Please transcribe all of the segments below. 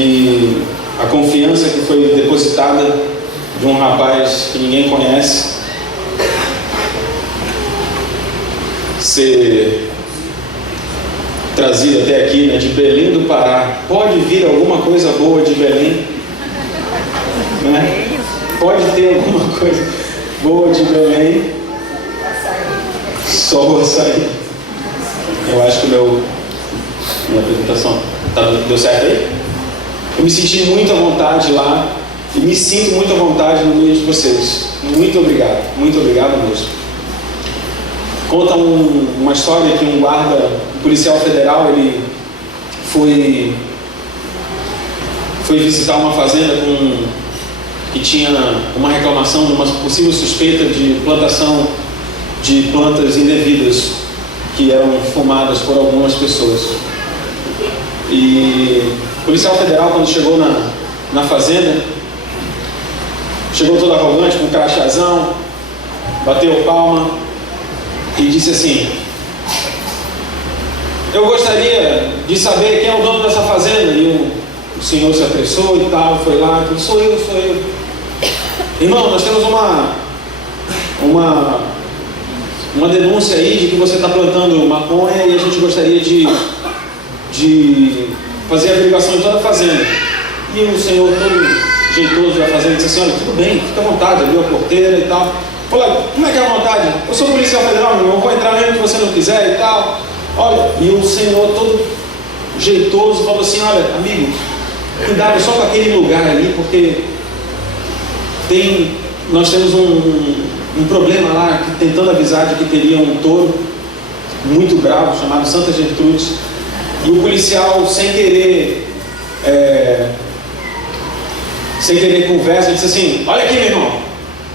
e a confiança que foi depositada de um rapaz que ninguém conhece ser trazido até aqui, né, de Belém do Pará. Pode vir alguma coisa boa de Belém, né? Pode ter alguma coisa boa de Belém. Só o açaí. Eu acho que minha apresentação deu certo aí? Eu me senti muito à vontade lá e me sinto muito à vontade no meio de vocês. Muito obrigado mesmo. Conta uma história que um policial federal, ele foi visitar uma fazenda que tinha uma reclamação de uma possível suspeita de plantação de plantas indevidas que eram fumadas por algumas pessoas. E o policial federal, quando chegou na fazenda, chegou todo arrogante, com um crachazão, bateu palma e disse assim: eu gostaria de saber quem é o dono dessa fazenda. E o senhor se apressou e tal, foi lá, e sou eu. Irmão, nós temos uma denúncia aí de que você está plantando maconha e a gente gostaria de fazer a averiguação de toda a fazenda. E o senhor, todo jeitoso da fazenda, disse assim: olha, tudo bem, fica à vontade, abriu a porteira e tal. Falou: como é que é à vontade? Eu sou policial federal, meu irmão, vou entrar mesmo que você não quiser e tal. Olha, e o senhor, todo jeitoso, falou assim: olha, amigo, cuidado só com aquele lugar ali, porque nós temos um problema lá, tentando avisar de que teria um touro muito bravo, chamado Santa Gertrudes. E o policial, sem querer conversa, disse assim: olha aqui, meu irmão,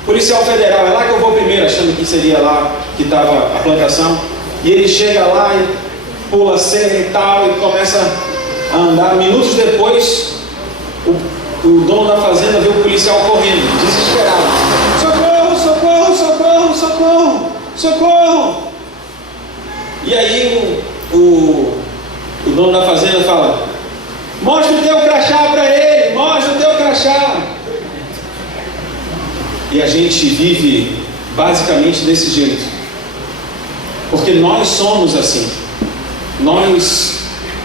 policial federal, é lá que eu vou primeiro, achando que seria lá que estava a plantação. E ele chega lá e pula a cerca e tal, e começa a andar. Minutos depois, o dono da fazenda vê o policial correndo, desesperado: socorro! E aí o dono da fazenda fala: mostra o teu crachá para ele, mostra o teu crachá. E a gente vive basicamente desse jeito, porque nós somos assim. Nós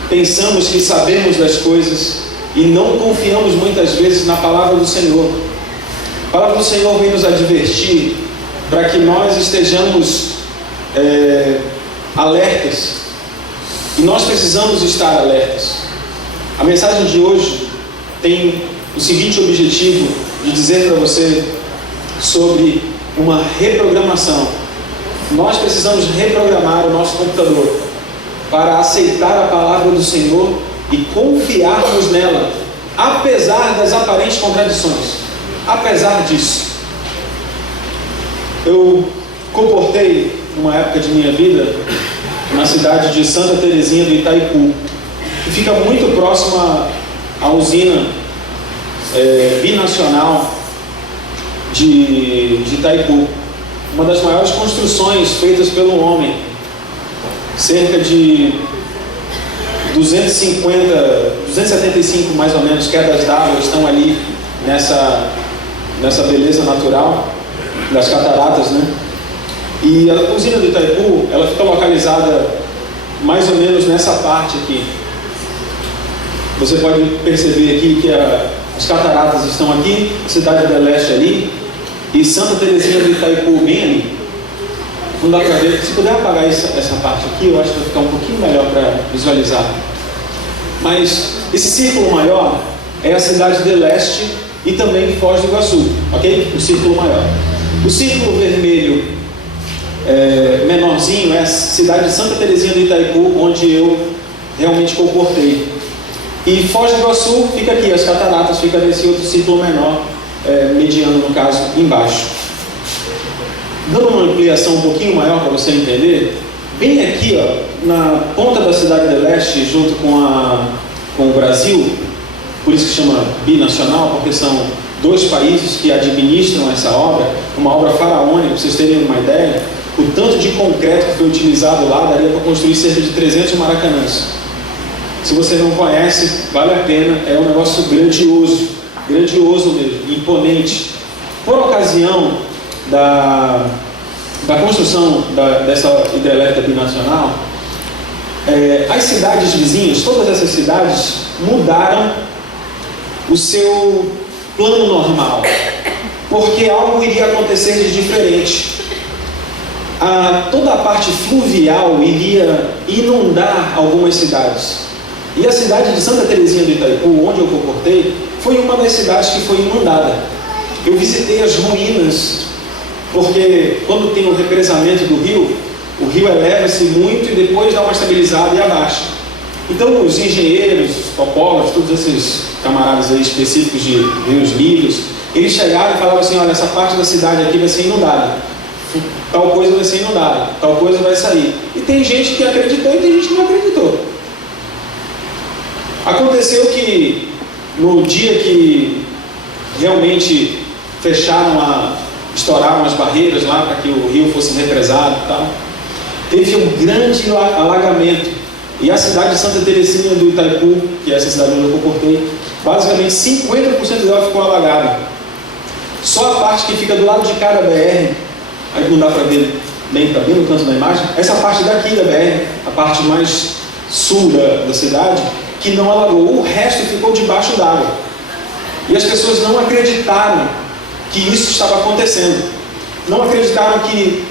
pensamos que sabemos das coisas e não confiamos muitas vezes na palavra do Senhor. A palavra do Senhor vem nos advertir para que nós estejamos alertas. E nós precisamos estar alertas. A mensagem de hoje tem o seguinte objetivo, de dizer para você sobre uma reprogramação. Nós precisamos reprogramar o nosso computador para aceitar a palavra do Senhor e confiarmos nela, apesar das aparentes contradições. Apesar disso, eu comportei uma época de minha vida na cidade de Santa Terezinha do Itaipu, que fica muito próxima à usina binacional de Itaipu, uma das maiores construções feitas pelo homem. Cerca de 275 mais ou menos quedas d'água estão ali nessa beleza natural das cataratas, né? E a usina do Itaipu, ela fica localizada mais ou menos nessa parte aqui. Você pode perceber aqui que as cataratas estão aqui, Cidade do Leste ali, e Santa Terezinha do Itaipu bem ali. Não dá para ver. Se puder apagar essa parte aqui, eu acho que vai ficar um pouquinho melhor para visualizar. Mas esse círculo maior é a Cidade do Leste e também Foz do Iguaçu, ok? O círculo maior. O círculo vermelho menorzinho é a cidade de Santa Terezinha do Itaipu, onde eu realmente comportei. E Foz do Iguaçu fica aqui, as cataratas ficam nesse outro círculo menor, mediano no caso, embaixo. Dando uma ampliação um pouquinho maior para você entender, bem aqui, ó, na ponta da Cidade do Leste, junto com o Brasil, por isso que chama binacional, porque são dois países que administram essa obra, uma obra faraônica, para vocês terem uma ideia. O tanto de concreto que foi utilizado lá daria para construir cerca de 300 maracanãs. Se você não conhece, vale a pena, é um negócio grandioso, grandioso mesmo, imponente. Por ocasião da construção dessa hidrelétrica binacional, as cidades vizinhas, todas essas cidades, mudaram o seu plano normal, porque algo iria acontecer de diferente. Toda a parte fluvial iria inundar algumas cidades. E a cidade de Santa Terezinha do Itaipu, onde eu comportei, foi uma das cidades que foi inundada. Eu visitei as ruínas, porque quando tem o represamento do rio, o rio eleva-se muito e depois dá uma estabilizada e abaixa. Então os engenheiros, topógrafos, todos esses camaradas aí específicos de rios lírios, eles chegaram e falavam assim: olha, essa parte da cidade aqui vai ser inundada, tal coisa vai ser inundada, tal coisa vai sair. E tem gente que acreditou e tem gente que não acreditou. Aconteceu que no dia que realmente estouraram as barreiras lá para que o rio fosse represado e tal, teve um grande alagamento. E a cidade de Santa Terezinha do Itaipu, que é essa cidade onde eu comportei, basicamente 50% dela ficou alagada. Só a parte que fica do lado de cada BR, aí não dá para ver bem, está bem no canto da imagem, essa parte daqui da BR, a parte mais sul da cidade, que não alagou. O resto ficou debaixo d'água. E as pessoas não acreditaram que isso estava acontecendo. Não acreditaram que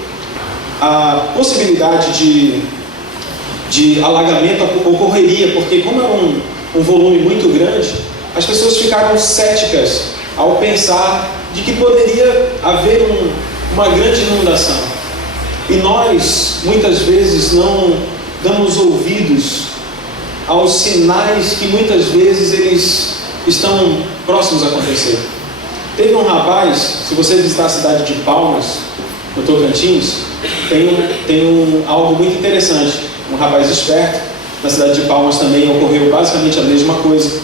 a possibilidade de alagamento ocorreria, porque como é um volume muito grande, as pessoas ficaram céticas ao pensar de que poderia haver uma grande inundação. E nós, muitas vezes, não damos ouvidos aos sinais que muitas vezes eles estão próximos a acontecer. Teve um rapaz, se você visitar a cidade de Palmas, no Tocantins, tem algo muito interessante. Um rapaz esperto, na cidade de Palmas também ocorreu basicamente a mesma coisa.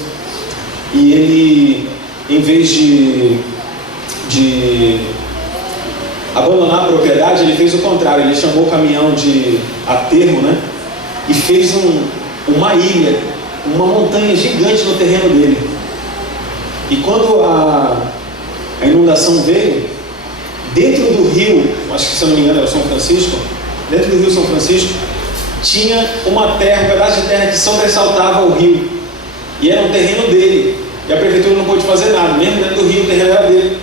E ele, em vez de abandonar a propriedade, ele fez o contrário. Ele chamou o caminhão de aterro, né? E fez uma ilha, uma montanha gigante no terreno dele. E quando a inundação veio, dentro do rio, acho que se eu não me engano era São Francisco, dentro do rio São Francisco, tinha uma terra, um pedaço de terra que sobressaltava o rio. E era um terreno dele. E a prefeitura não pôde fazer nada, mesmo dentro do rio, o terreno era dele.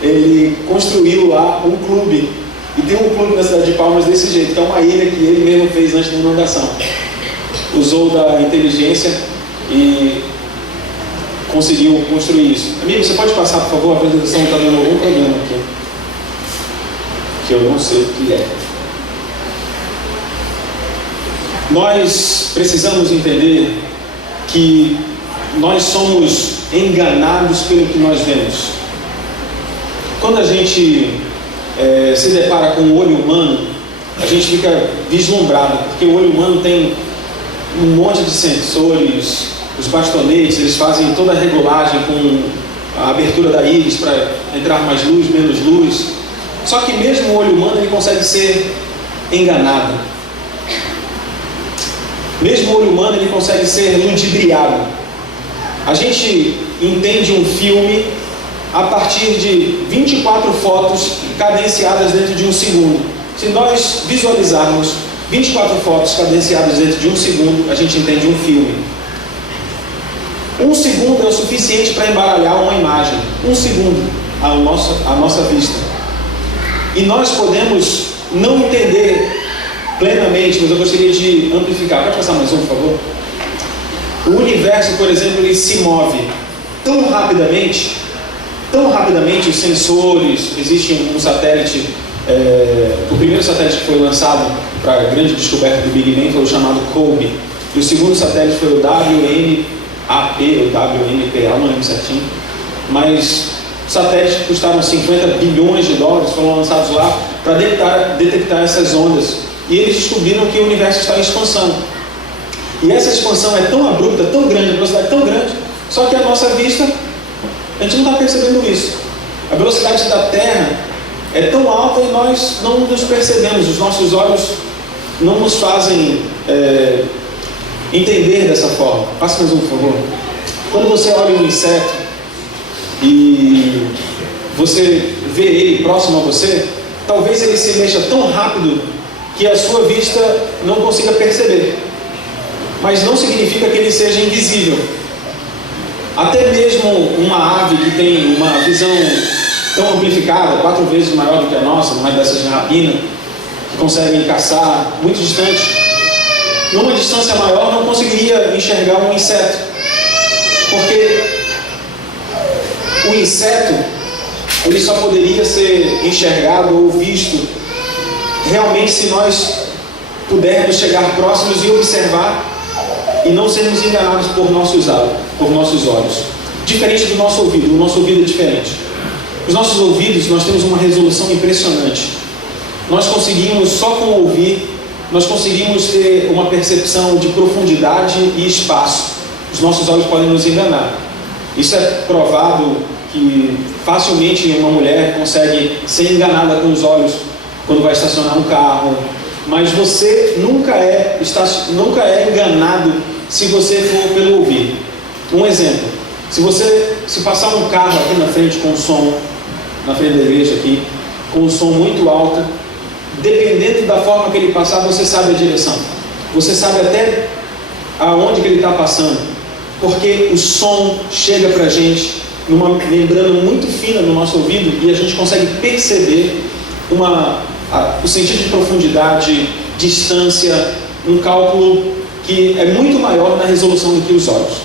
Ele construiu lá um clube. E tem um clube na cidade de Palmas desse jeito, que é uma ilha que ele mesmo fez antes da inundação. Usou da inteligência e conseguiu construir isso. Amigo, você pode passar, por favor? A apresentação está dando algum problema aqui, que eu não sei o que é. Nós precisamos entender que nós somos enganados pelo que nós vemos. Quando a gente se depara com o olho humano, a gente fica vislumbrado, porque o olho humano tem um monte de sensores, os bastonetes, eles fazem toda a regulagem com a abertura da íris para entrar mais luz, menos luz. Só que mesmo o olho humano ele consegue ser enganado. Mesmo o olho humano ele consegue ser ludibriado. A gente entende um filme a partir de 24 fotos cadenciadas dentro de um segundo. Se nós visualizarmos 24 fotos cadenciadas dentro de um segundo, a gente entende um filme. Um segundo é o suficiente para embaralhar uma imagem. Um segundo à nossa vista. E nós podemos não entender plenamente, mas eu gostaria de amplificar. Pode passar mais um, por favor? O universo, por exemplo, ele se move tão rapidamente, os sensores, existe um satélite, o primeiro satélite que foi lançado para a grande descoberta do Big Bang foi o chamado COBE, e o segundo satélite foi o WMAP, ou WMPA, não lembro certinho, mas satélites que custaram 50 bilhões de dólares foram lançados lá para detectar essas ondas, e eles descobriram que o universo está em expansão. E essa expansão é tão abrupta, tão grande, a velocidade tão grande, só que a nossa vista, a gente não está percebendo isso. A velocidade da Terra é tão alta e nós não nos percebemos, os nossos olhos não nos fazem entender dessa forma. Passe mais um, por favor. Quando você olha um inseto e você vê ele próximo a você, talvez ele se mexa tão rápido que a sua vista não consiga perceber. Mas não significa que ele seja invisível. Até mesmo uma ave que tem uma visão tão amplificada, 4 vezes maior do que a nossa, numa dessas de rapina, que conseguem caçar muito distante, numa distância maior não conseguiria enxergar um inseto. Porque o inseto, ele só poderia ser enxergado ou visto realmente se nós pudermos chegar próximos e observar e não sermos enganados por nossos olhos. Diferente do nosso ouvido. O nosso ouvido é diferente. Os nossos ouvidos, nós temos uma resolução impressionante. Nós conseguimos, só com ouvir, nós conseguimos ter uma percepção de profundidade e espaço. Os nossos olhos podem nos enganar. Isso é provado que facilmente uma mulher consegue ser enganada com os olhos quando vai estacionar um carro. Mas você nunca é enganado se você for pelo ouvir. Um exemplo: se passar um carro aqui na frente com som, na frente da igreja aqui, com um som muito alto, dependendo da forma que ele passar, você sabe a direção. Você sabe até aonde que ele está passando, porque o som chega para a gente numa membrana muito fina no nosso ouvido e a gente consegue perceber o sentido de profundidade, distância, um cálculo que é muito maior na resolução do que os olhos.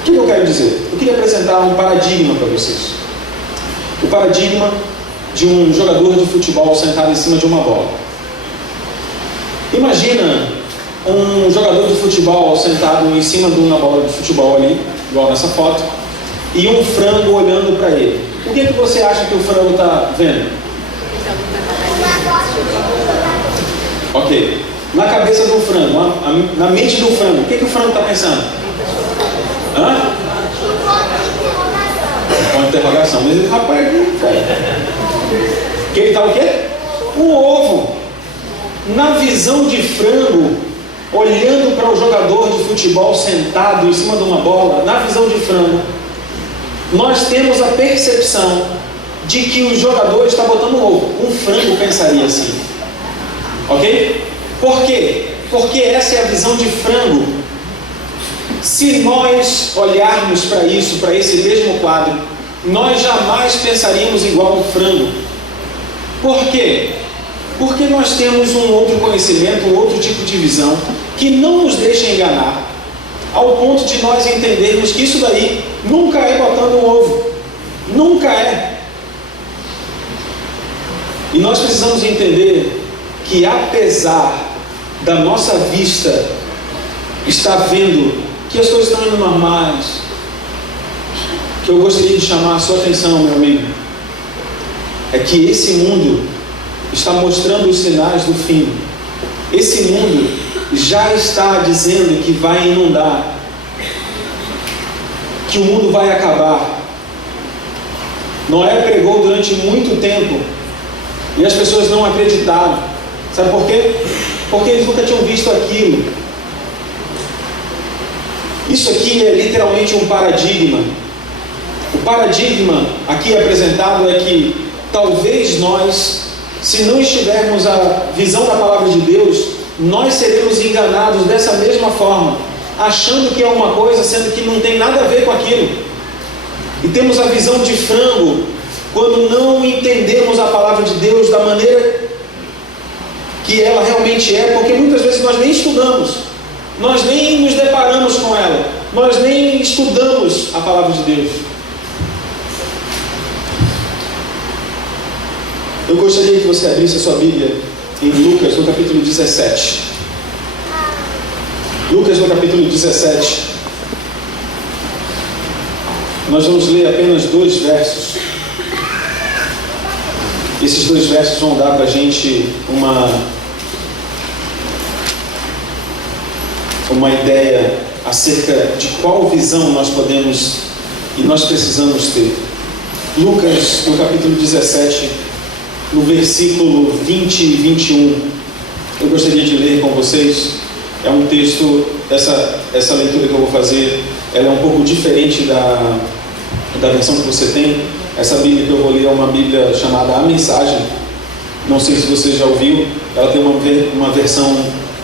O que eu quero dizer? Eu queria apresentar um paradigma para vocês. O paradigma de um jogador de futebol sentado em cima de uma bola. Imagina um jogador de futebol sentado em cima de uma bola de futebol ali, igual nessa foto, e um frango olhando para ele. O que você acha que o frango está vendo? Ok. Na cabeça do frango, na mente do frango, o que o frango está pensando? Hã? Uma interrogação. Mas ele, rapaz, que ele está o quê? O ovo. Na visão de frango, olhando para o jogador de futebol sentado em cima de uma bola, na visão de frango, nós temos a percepção de que o jogador está botando um ovo. Um frango pensaria assim. Ok? Por quê? Porque essa é a visão de frango. Se nós olharmos para isso, para esse mesmo quadro, nós jamais pensaríamos igual um frango. Por quê? Porque nós temos um outro conhecimento, um outro tipo de visão, que não nos deixa enganar, ao ponto de nós entendermos que isso daí nunca é botando um ovo. Nunca é. E nós precisamos entender que, apesar da nossa vista estar vendo que as coisas estão indo normais, que eu gostaria de chamar a sua atenção, meu amigo, é que esse mundo está mostrando os sinais do fim. Esse mundo já está dizendo que vai inundar, que o mundo vai acabar. Noé pregou durante muito tempo e as pessoas não acreditaram. Sabe por quê? Porque eles nunca tinham visto aquilo. Isso aqui é literalmente um paradigma. O paradigma aqui apresentado é que talvez nós, se não estivermos a visão da palavra de Deus, nós seremos enganados dessa mesma forma, achando que é uma coisa, sendo que não tem nada a ver com aquilo. E temos a visão de frango quando não entendemos a palavra de Deus da maneira que ela realmente é, porque muitas vezes nós nem estudamos, nós nem nos deparamos com ela, nós nem estudamos a palavra de Deus. Eu gostaria que você abrisse a sua Bíblia em Lucas, no capítulo 17. Lucas, no capítulo 17. Nós vamos ler apenas 2 versos. Esses 2 versos vão dar para a gente uma ideia acerca de qual visão nós podemos e nós precisamos ter. Lucas, no capítulo 17, no versículo 20 e 21, eu gostaria de ler com vocês. É um texto essa leitura que eu vou fazer, ela é um pouco diferente da versão que você tem. Essa Bíblia que eu vou ler é uma Bíblia chamada A Mensagem. Não sei se você já ouviu. Ela tem uma versão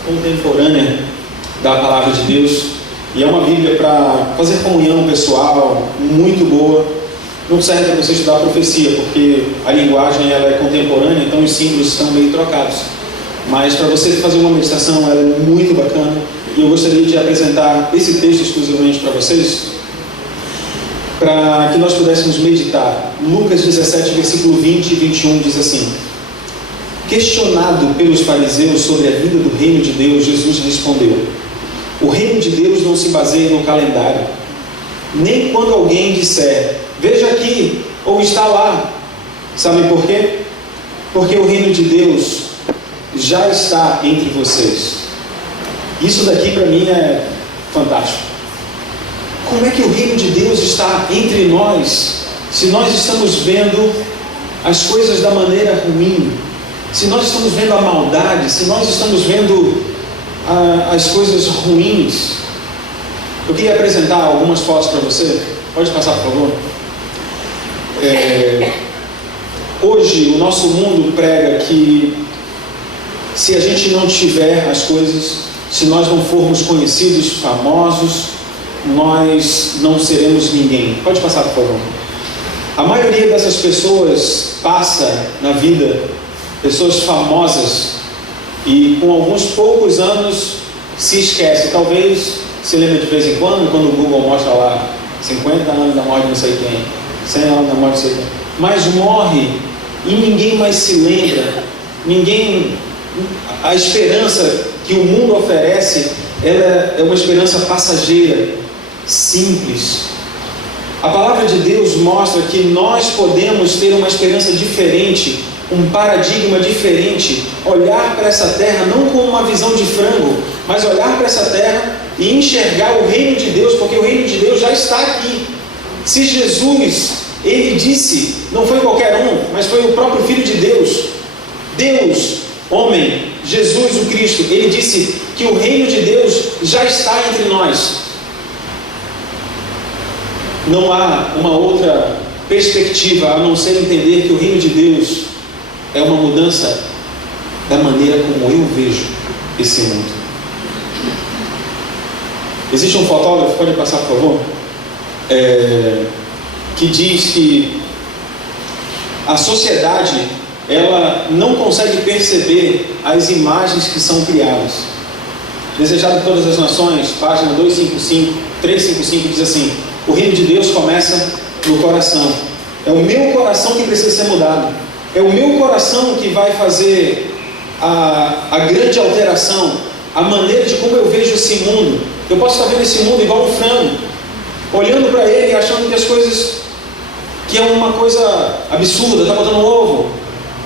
contemporânea da Palavra de Deus. E é uma Bíblia para fazer comunhão pessoal, muito boa. Não serve para você estudar profecia, porque a linguagem ela é contemporânea, então os símbolos estão meio trocados. Mas para você fazer uma meditação, ela é muito bacana. E eu gostaria de apresentar esse texto exclusivamente para vocês, para que nós pudéssemos meditar. Lucas 17, versículo 20 e 21 diz assim: questionado pelos fariseus sobre a vinda do reino de Deus, Jesus respondeu: o reino de Deus não se baseia no calendário, nem quando alguém disser, veja aqui, ou está lá. Sabe por quê? Porque o reino de Deus já está entre vocês. Isso daqui para mim é fantástico. Como é que o reino de Deus está entre nós, se nós estamos vendo as coisas da maneira ruim, se nós estamos vendo a maldade, se nós estamos vendo as coisas ruins? Eu queria apresentar algumas fotos para você. Pode passar, por favor. Hoje o nosso mundo prega que se a gente não tiver as coisas, se nós não formos conhecidos, famosos, nós não seremos ninguém. Pode passar, por favor. A maioria dessas pessoas passa na vida, pessoas famosas, e com alguns poucos anos se esquece. Talvez se lembre de vez em quando o Google mostra lá 50 anos da morte de não sei quem, 100 anos da morte de não sei quem, mas morre e ninguém mais se lembra. A esperança que o mundo oferece, ela é uma esperança passageira, simples. A palavra de Deus mostra que nós podemos ter uma esperança diferente, um paradigma diferente, olhar para essa terra não com uma visão de frango, mas olhar para essa terra e enxergar o reino de Deus, porque o reino de Deus já está aqui. Se Jesus, ele disse, não foi qualquer um, mas foi o próprio Filho de Deus, Deus, homem, Jesus o Cristo, ele disse que o reino de Deus já está entre nós. Não há uma outra perspectiva a não ser entender que o reino de Deus é uma mudança da maneira como eu vejo esse mundo. Existe um fotógrafo, pode passar por favor, que diz que a sociedade ela não consegue perceber as imagens que são criadas. Desejado de todas as nações, página 355 diz assim: o reino de Deus começa no coração. É o meu coração que precisa ser mudado. É o meu coração que vai fazer a grande alteração, a maneira de como eu vejo esse mundo. Eu posso estar vendo esse mundo igual um frango, olhando para ele e achando que as coisas, que é uma coisa absurda, está botando um ovo.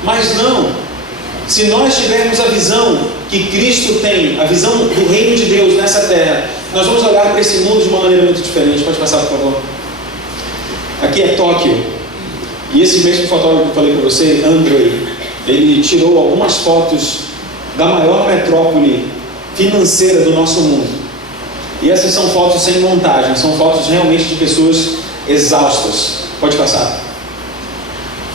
Mas não. Se nós tivermos a visão que Cristo tem, a visão do reino de Deus nessa terra, nós vamos olhar para esse mundo de uma maneira muito diferente. Pode passar, por favor. Aqui é Tóquio. E esse mesmo fotógrafo que eu falei para você, Andrei, ele tirou algumas fotos da maior metrópole financeira do nosso mundo. E essas são fotos sem montagem, são fotos realmente de pessoas exaustas. Pode passar.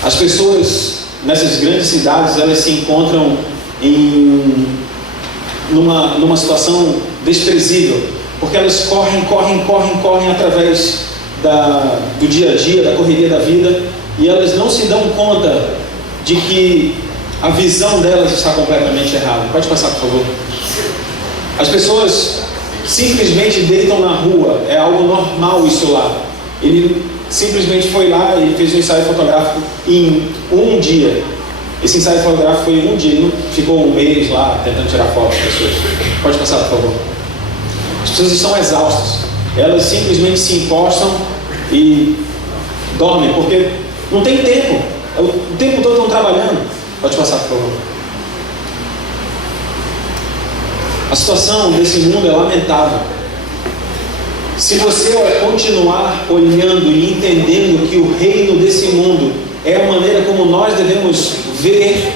As pessoas nessas grandes cidades, elas se encontram numa situação desprezível, porque elas correm através do dia a dia, da correria da vida, e elas não se dão conta de que a visão delas está completamente errada. Pode passar, por favor. As pessoas simplesmente deitam na rua, é algo normal isso lá. Ele simplesmente foi lá e fez um ensaio fotográfico em um dia. Esse ensaio fotográfico foi em um dia, ele não ficou um mês lá tentando tirar foto das pessoas. Pode passar, por favor. As pessoas estão exaustas, elas simplesmente se encostam e dormem, porque não tem tempo, o tempo todo estão trabalhando. Pode passar, por favor. A situação desse mundo é lamentável. Se você continuar olhando e entendendo que o reino desse mundo é a maneira como nós devemos ver,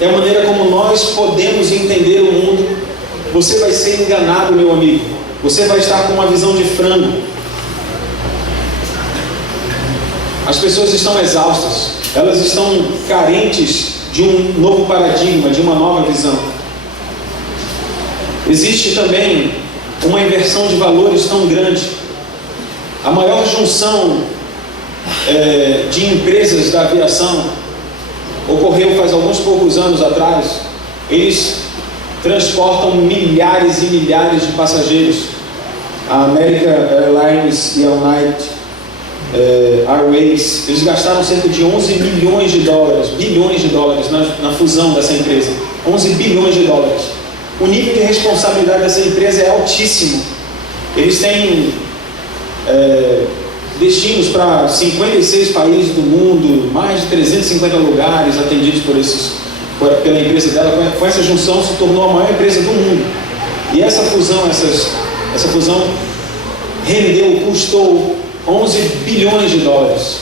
é a maneira como nós podemos entender o mundo, você vai ser enganado, meu amigo. Você vai estar com uma visão de frango. As pessoas estão exaustas, elas estão carentes de um novo paradigma, de uma nova visão. Existe também uma inversão de valores tão grande. A maior junção de empresas da aviação ocorreu faz alguns poucos anos atrás. Eles transportam milhares e milhares de passageiros. A American Airlines e a United Airways, eles gastaram cerca de 11 bilhões de dólares na fusão dessa empresa. 11 bilhões de dólares. O nível de responsabilidade dessa empresa é altíssimo. Eles têm destinos para 56 países do mundo, mais de 350 lugares atendidos pela empresa dela. Com essa junção se tornou a maior empresa do mundo. E essa fusão custou 11 bilhões de dólares.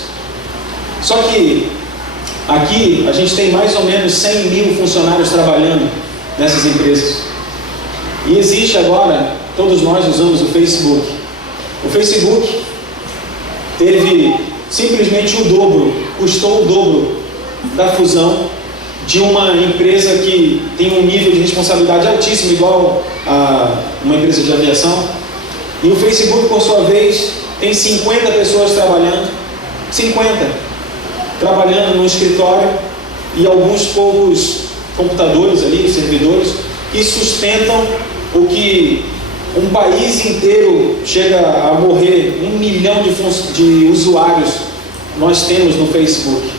Só que aqui a gente tem mais ou menos 100 mil funcionários trabalhando nessas empresas. E existe agora, todos nós usamos o Facebook. O Facebook teve simplesmente custou o dobro da fusão de uma empresa que tem um nível de responsabilidade altíssimo, igual a uma empresa de aviação. E o Facebook, por sua vez, tem 50 pessoas trabalhando no escritório e alguns poucos computadores ali, servidores, que sustentam o que um país inteiro chega a morrer. 1 milhão de usuários nós temos no Facebook.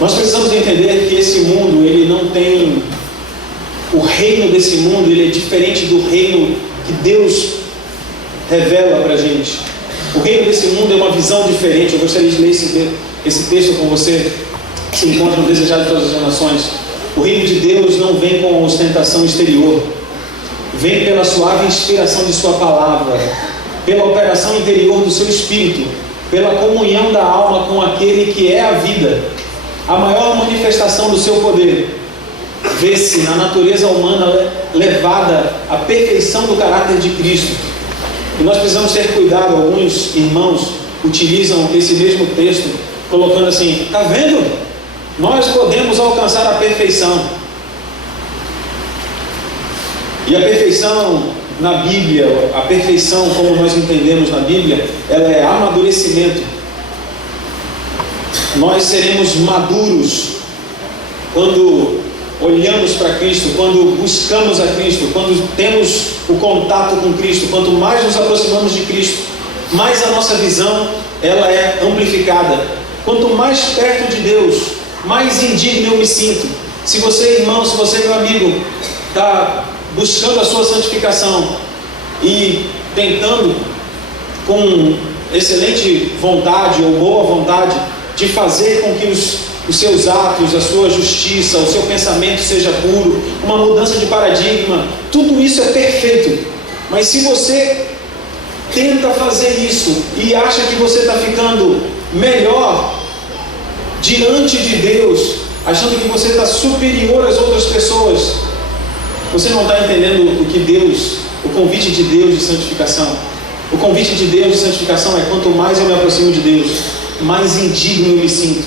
Nós precisamos entender que esse mundo, ele não tem... O reino desse mundo, ele é diferente do reino que Deus revela para a gente. O reino desse mundo é uma visão diferente. Eu gostaria de ler esse texto com você, que se encontra no Desejado de Todas as Nações. O reino de Deus não vem com ostentação exterior. Vem pela suave inspiração de sua palavra, pela operação interior do seu espírito, pela comunhão da alma com aquele que é a vida. A maior manifestação do seu poder vê-se na natureza humana levada à perfeição do caráter de Cristo. E nós precisamos ter cuidado. Alguns irmãos utilizam esse mesmo texto colocando assim: está vendo? Nós podemos alcançar a perfeição. E a perfeição na Bíblia, a perfeição como nós entendemos na Bíblia, ela é amadurecimento. Nós seremos maduros quando olhamos para Cristo, quando buscamos a Cristo, quando temos o contato com Cristo. Quanto mais nos aproximamos de Cristo, mais a nossa visão ela é amplificada. Quanto mais perto de Deus, mais indigno eu me sinto. Se você, irmão, se você, meu amigo, está buscando a sua santificação e tentando com excelente vontade ou boa vontade de fazer com que os seus atos, a sua justiça, o seu pensamento seja puro, uma mudança de paradigma, tudo isso é perfeito. Mas se você tenta fazer isso e acha que você está ficando melhor diante de Deus, achando que você está superior às outras pessoas, você não está entendendo o convite de Deus de santificação. O convite de Deus de santificação é: quanto mais eu me aproximo de Deus, mais indigno eu me sinto.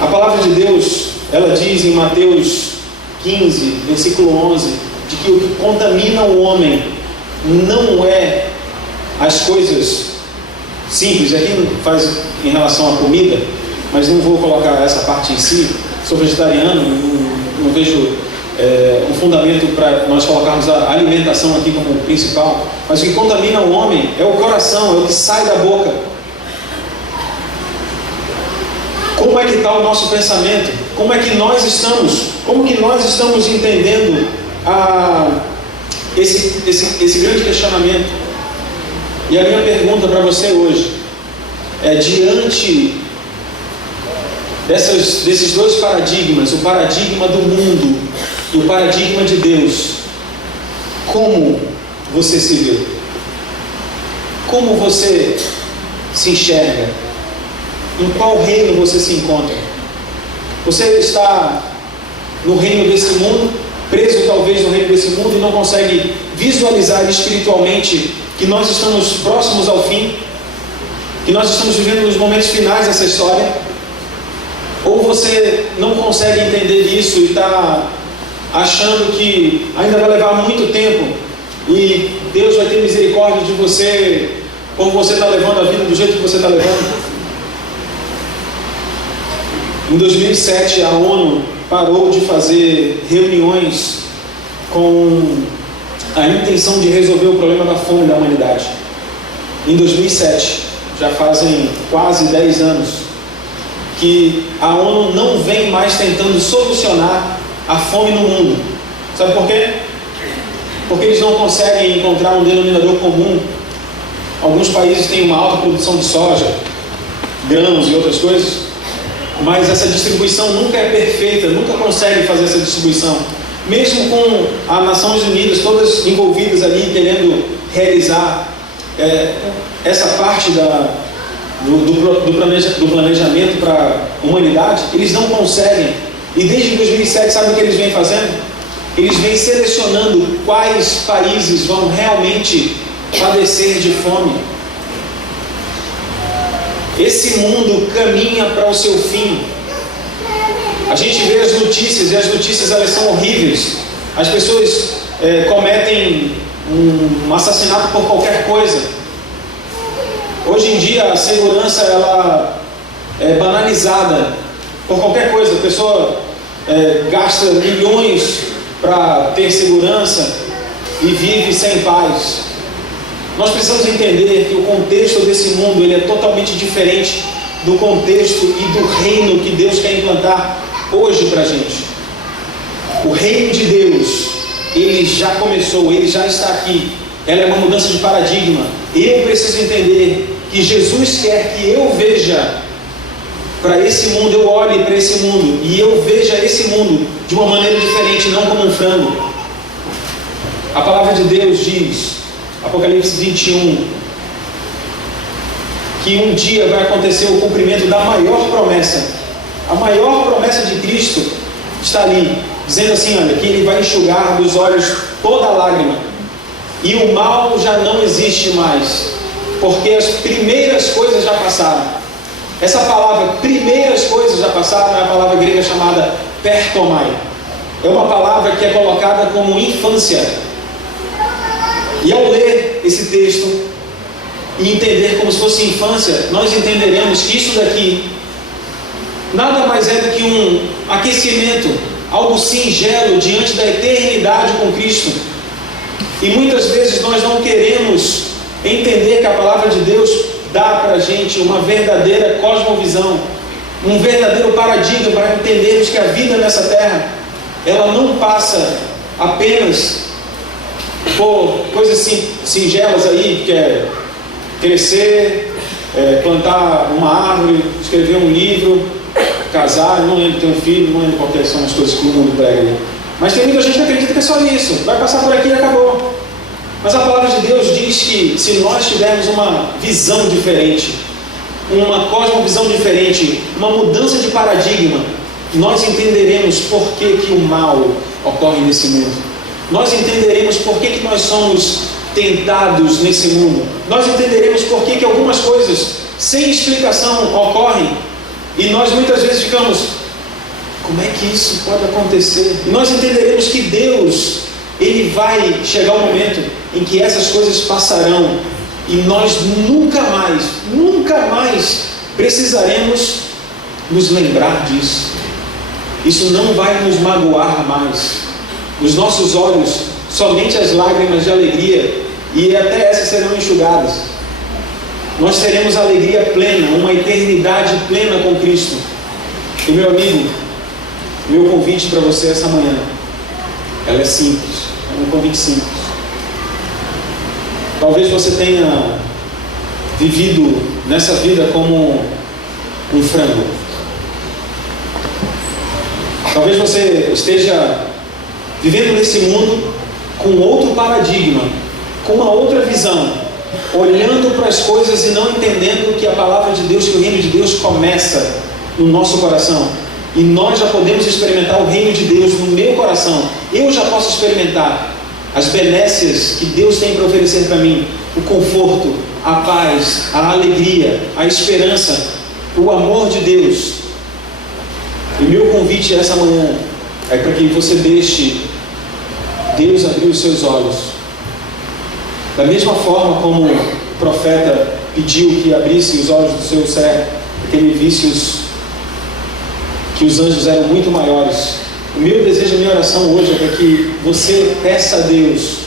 A palavra de Deus, ela diz em Mateus 15, versículo 11, de que o que contamina o homem não é as coisas simples. Aqui faz em relação à comida, mas não vou colocar essa parte em si. Sou vegetariano, não vejo um fundamento para nós colocarmos a alimentação aqui como principal. Mas o que contamina o homem é o coração, é o que sai da boca. Como é que está o nosso pensamento? Como é que nós estamos? Como que nós estamos entendendo esse grande questionamento? E a minha pergunta para você hoje é: diante desses dois paradigmas, o paradigma do mundo e o paradigma de Deus, como você se vê? Como você se enxerga? Em qual reino você se encontra? Você está no reino desse mundo preso talvez no reino desse mundo e não consegue visualizar espiritualmente que nós estamos próximos ao fim, que nós estamos vivendo nos momentos finais dessa história, ou você não consegue entender isso e está achando que ainda vai levar muito tempo e Deus vai ter misericórdia de você, como você está levando a vida do jeito que você está levando. Em 2007, a ONU parou de fazer reuniões com a intenção de resolver o problema da fome da humanidade. Em 2007, já fazem quase 10 anos, que a ONU não vem mais tentando solucionar a fome no mundo. Sabe por quê? Porque eles não conseguem encontrar um denominador comum. Alguns países têm uma alta produção de soja, grãos e outras coisas, mas essa distribuição nunca é perfeita, nunca consegue fazer essa distribuição. Mesmo com as Nações Unidas todas envolvidas ali, querendo realizar essa parte do planejamento para a humanidade, eles não conseguem. E desde 2007, sabe o que eles vêm fazendo? Eles vêm selecionando quais países vão realmente padecer de fome. Esse mundo caminha para o seu fim. A gente vê as notícias, e as notícias elas são horríveis. As pessoas cometem um assassinato por qualquer coisa. Hoje em dia a segurança ela é banalizada por qualquer coisa. A pessoa gasta milhões para ter segurança e vive sem paz. Nós precisamos entender que o contexto desse mundo ele é totalmente diferente do contexto e do reino que Deus quer implantar hoje para a gente. O reino de Deus, ele já começou, ele já está aqui. Ela é uma mudança de paradigma. Eu preciso entender que Jesus quer que eu veja para esse mundo, eu olhe para esse mundo e eu veja esse mundo de uma maneira diferente, não como um frango. A palavra de Deus diz, Apocalipse 21, que um dia vai acontecer o cumprimento da maior promessa. A maior promessa de Cristo está ali, dizendo assim, olha, que Ele vai enxugar dos olhos toda lágrima, e o mal já não existe mais, porque as primeiras coisas já passaram. Essa palavra, primeiras coisas já passaram, é a palavra grega chamada pertomai. É uma palavra que é colocada como infância. E ao ler esse texto e entender como se fosse infância, nós entenderemos que isso daqui nada mais é do que um aquecimento, algo singelo diante da eternidade com Cristo. E muitas vezes nós não queremos entender que a palavra de Deus dá para a gente uma verdadeira cosmovisão, um verdadeiro paradigma para entendermos que a vida nessa terra, ela não passa apenas por coisas singelas aí, que é crescer, plantar uma árvore, escrever um livro, casar, não lembro, ter um filho, não lembro quais são as coisas que o mundo prega aí. Mas tem muita gente que acredita que é só isso, vai passar por aqui e acabou. Mas a palavra de Deus diz que se nós tivermos uma visão diferente, uma cosmovisão diferente, uma mudança de paradigma, nós entenderemos por que o mal ocorre nesse mundo. Nós entenderemos por que nós somos tentados nesse mundo. Nós entenderemos por que algumas coisas sem explicação ocorrem. E nós muitas vezes ficamos, como é que isso pode acontecer? E nós entenderemos que Deus, Ele vai chegar um momento em que essas coisas passarão. E nós nunca mais precisaremos nos lembrar disso. Isso não vai nos magoar mais. Nos nossos olhos, somente as lágrimas de alegria, e até essas serão enxugadas. Nós teremos alegria plena, uma eternidade plena com Cristo. E meu amigo, meu convite para você essa manhã, ela é simples, é um convite simples. Talvez você tenha vivido nessa vida como um frango. Talvez você esteja vivendo nesse mundo com outro paradigma, com uma outra visão, olhando para as coisas e não entendendo que a palavra de Deus, que o reino de Deus começa no nosso coração. E nós já podemos experimentar o reino de Deus no meu coração. eu já posso experimentar as benécias que Deus tem para oferecer para mim, o conforto, a paz, a alegria, a esperança, o amor de Deus. E meu convite essa manhã é para que você deixe Deus abrir os seus olhos. Da mesma forma como o profeta pediu que abrisse os olhos do seu servo, que ele visse que os anjos eram muito maiores. O meu desejo, a minha oração hoje é para que você peça a Deus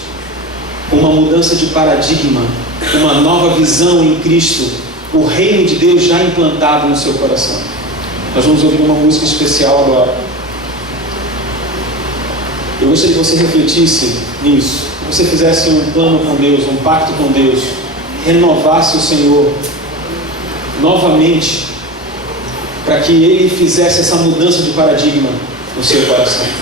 uma mudança de paradigma, uma nova visão em Cristo, o reino de Deus já implantado no seu coração. Nós vamos ouvir uma música especial agora. Eu gostaria que você refletisse nisso, que você fizesse um plano com Deus, um pacto com Deus, renovasse o Senhor novamente, para que Ele fizesse essa mudança de paradigma no seu coração.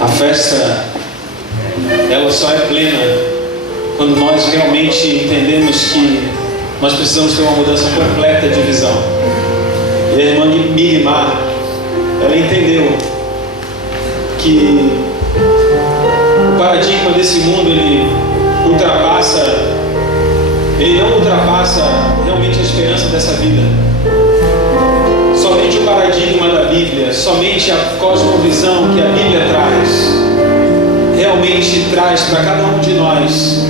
A festa, ela só é plena quando nós realmente entendemos que nós precisamos ter uma mudança completa de visão. E a irmã Mirimar, ela entendeu que o paradigma desse mundo, ele não ultrapassa realmente a esperança dessa vida. Somente o paradigma da Bíblia, somente a cosmovisão que a Bíblia traz, realmente traz para cada um de nós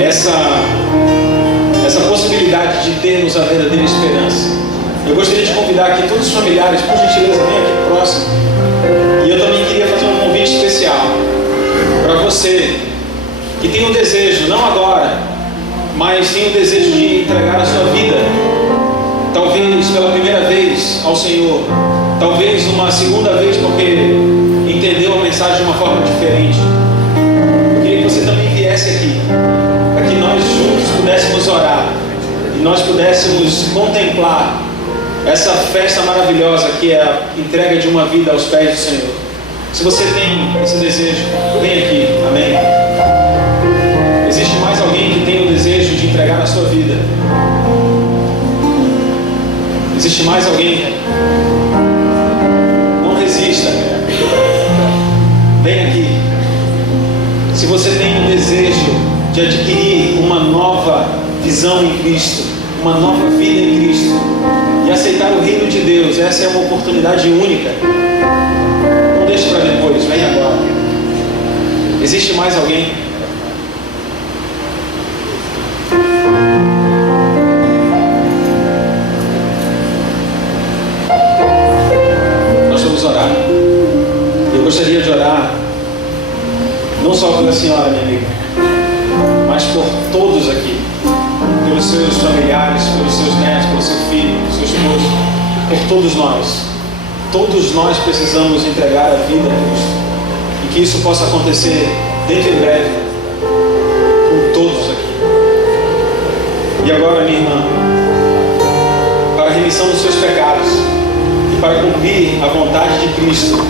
essa possibilidade de termos a verdadeira esperança. Eu gostaria de convidar aqui todos os familiares, por gentileza, venham aqui próximo. E eu também queria fazer um convite especial para você que tem um desejo, não agora, mas tem o desejo de entregar a sua vida, talvez pela primeira vez ao Senhor, talvez uma segunda vez porque entendeu a mensagem de uma forma diferente. Eu queria que você também viesse aqui, para que nós juntos pudéssemos orar e nós pudéssemos contemplar essa festa maravilhosa que é a entrega de uma vida aos pés do Senhor. Se você tem esse desejo, vem aqui, amém? Existe mais alguém que tem o desejo de entregar a sua vida? Existe mais alguém? Não resista. Vem aqui. Se você tem o desejo de adquirir uma nova visão em Cristo, uma nova vida em Cristo e aceitar o reino de Deus, essa é uma oportunidade única. Não deixe para depois, vem agora. Existe mais alguém? Nós vamos orar. Eu gostaria de orar não só pela senhora, minha amiga, mas por todos aqui, pelos seus familiares, pelos seus netos, pelo seu filho, pelo seu esposo, por todos nós. Todos nós precisamos entregar a vida a Cristo, e que isso possa acontecer dentro em breve, com todos aqui. E agora, minha irmã, para a remissão dos seus pecados e para cumprir a vontade de Cristo,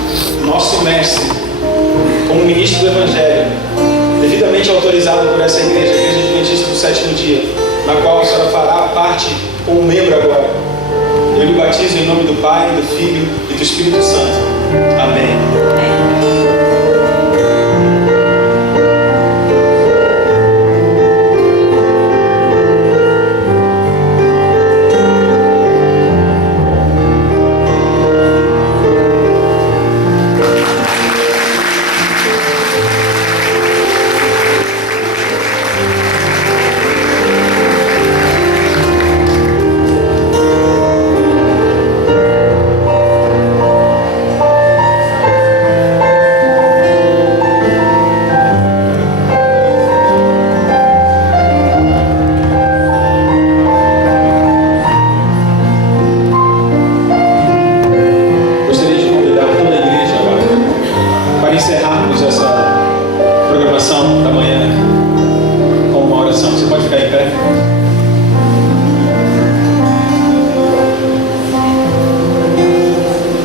nosso Mestre, como ministro do Evangelho, devidamente autorizado por essa igreja, a Igreja Adventista do Sétimo Dia, na qual a senhora fará parte como membro agora. Eu lhe batizo em nome do Pai, do Filho e do Espírito Santo. Amém.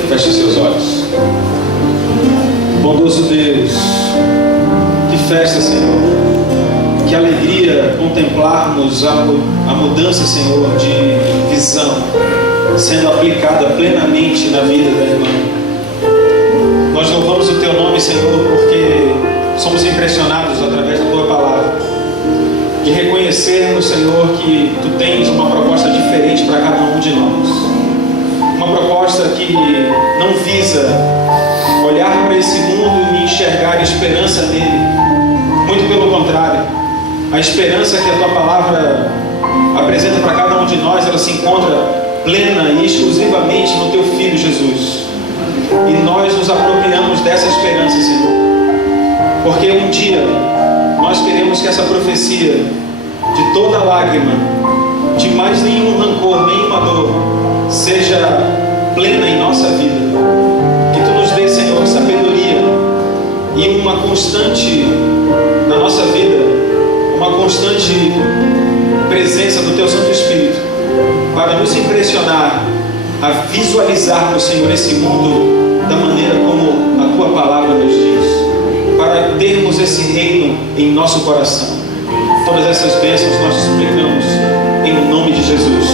Feche seus olhos. Bondoso Deus, que festa, Senhor, que alegria contemplarmos a mudança, Senhor, de visão sendo aplicada plenamente na vida da irmã. Nós louvamos o Teu nome, Senhor, porque somos impressionados através da Tua palavra, de reconhecermos, Senhor, que Tu tens uma proposta diferente para cada um de nós. Uma proposta que não visa olhar para esse mundo e enxergar esperança nele. Muito pelo contrário, a esperança que a Tua palavra apresenta para cada um de nós, ela se encontra plena e exclusivamente no Teu Filho Jesus. E nós nos apropriamos dessa esperança, Senhor, porque um dia nós queremos que essa profecia de toda lágrima, de mais nenhum rancor, nenhuma dor, seja plena em nossa vida. Que Tu nos dê, Senhor, sabedoria e uma constante na nossa vida, uma constante presença do Teu Santo Espírito, para nos impressionar a visualizarmos, Senhor, esse mundo da maneira como a Tua palavra nos diz. em nosso coração. Todas essas bênçãos nós explicamos em nome de Jesus.